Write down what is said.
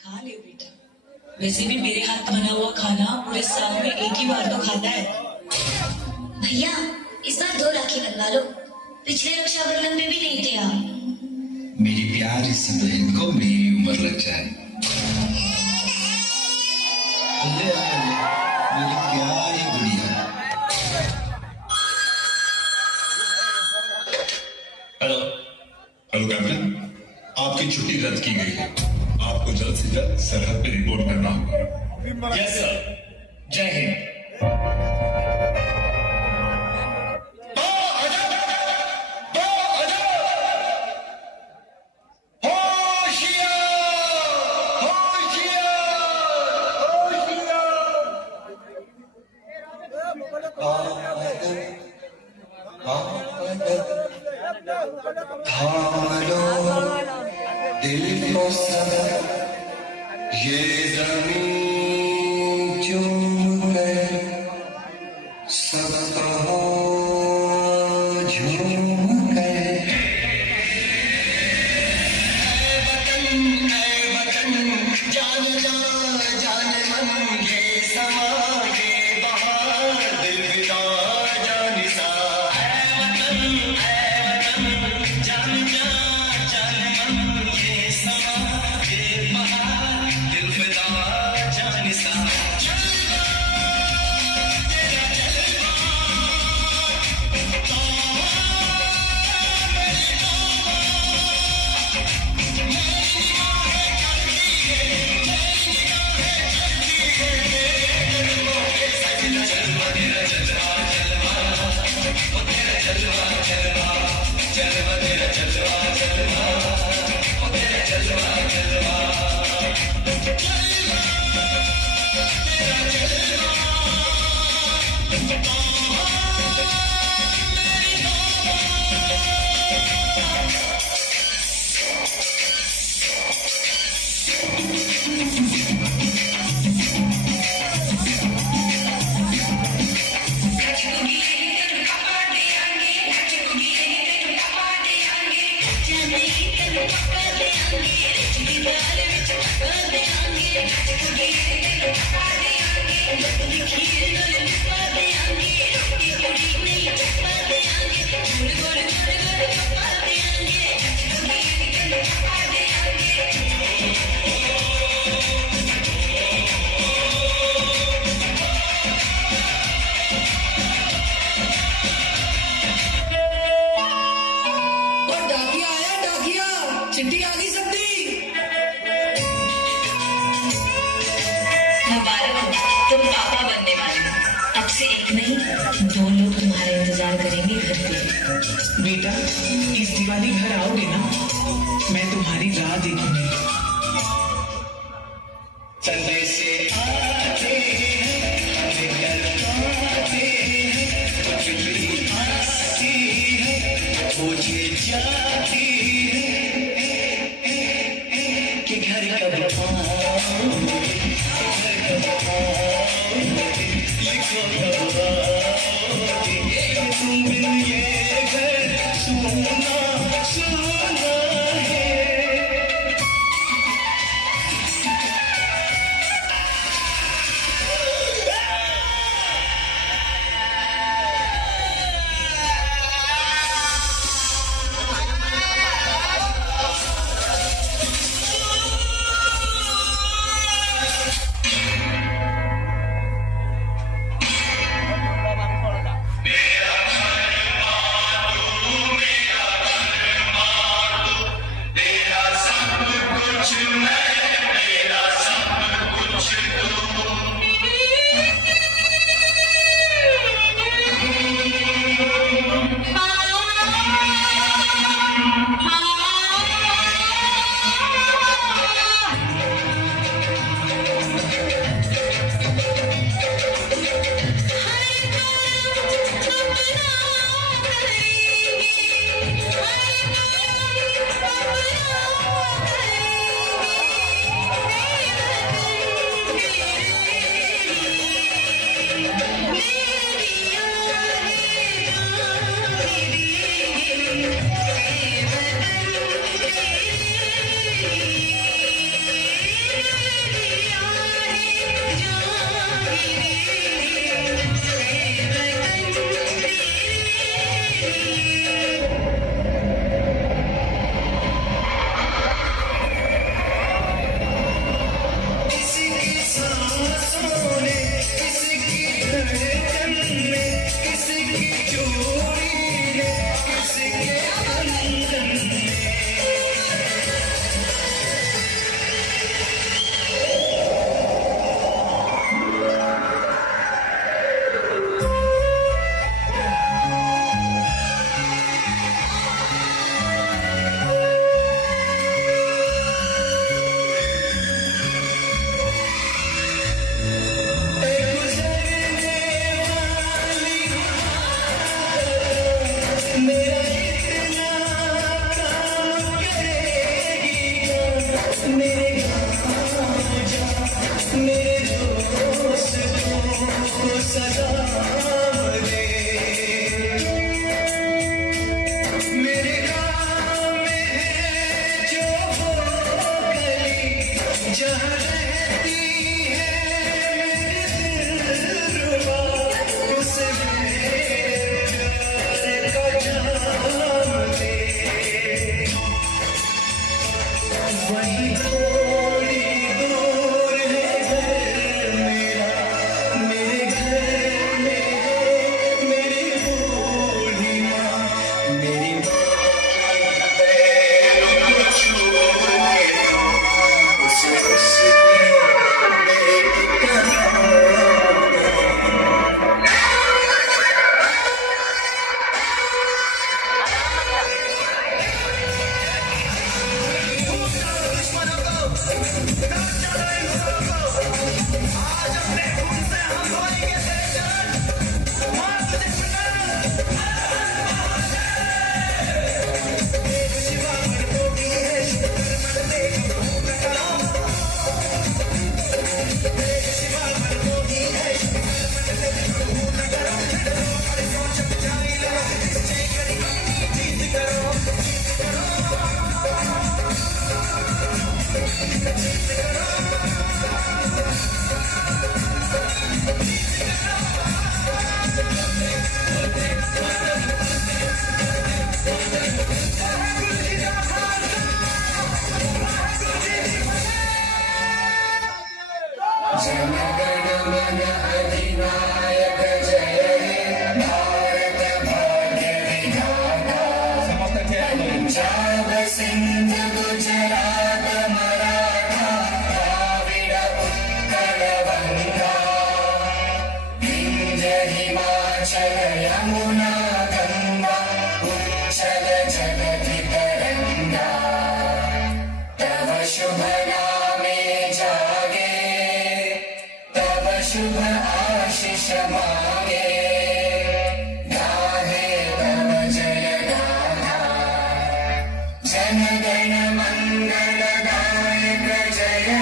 खा ले बेटा। वैसे भी मेरे हाथ बना हुआ खाना पूरे साल में एक ही बार तो खाता है। भैया इस बार 2 राखी बनवा लो, पिछले रक्षाबंधन में भी नहीं थे आप। मेरी प्यारी सी बहन को मेरी उम्र लग जाए। मेरी प्यारी गुड़िया। हेलो हेलो कैप्टन, आपकी छुट्टी रद्द की गई है। आपको जल्द से जल्द सरहद पे रिपोर्ट करना होगा। यस सर, जय हिंद। दिल को सब ये ज़मीन चूम कर सब कहो झूम कर। ऐ वतन जान जा जान मन ये समा ये बहार दिल बिता जान सा। ऐ वतन जान जा जान मन ये समा ये बहार दिल बिता जान सा। चिट्ठी आ गई सबकी। मुबारक हो, तुम पापा बनने वाले हो। अब से एक नहीं 2 लोग तुम्हारा इंतजार करेंगे घर पे। बेटा इस दिवाली घर आओगे ना, मैं तुम्हारी राह देखूंगी। संदेशे आते हैं हमें डराते हैं, कुछ भी आती है मुझे जाती है कि घर कब आओगे, घर कब आओगे, लिखो कब आओगे, तुम बिन ये घर सुना सुना है। पंजाब सिंध गुजरात मराठा द्राविड उत्कल बंगा विंध्य हिमाचल यमुना गंगा उच्चल जलधि तरंगा तव शुभ नामे जागे तव शुभ आशीष मांगे गाहे तव जय गाथा जन गण मंगल दायक जय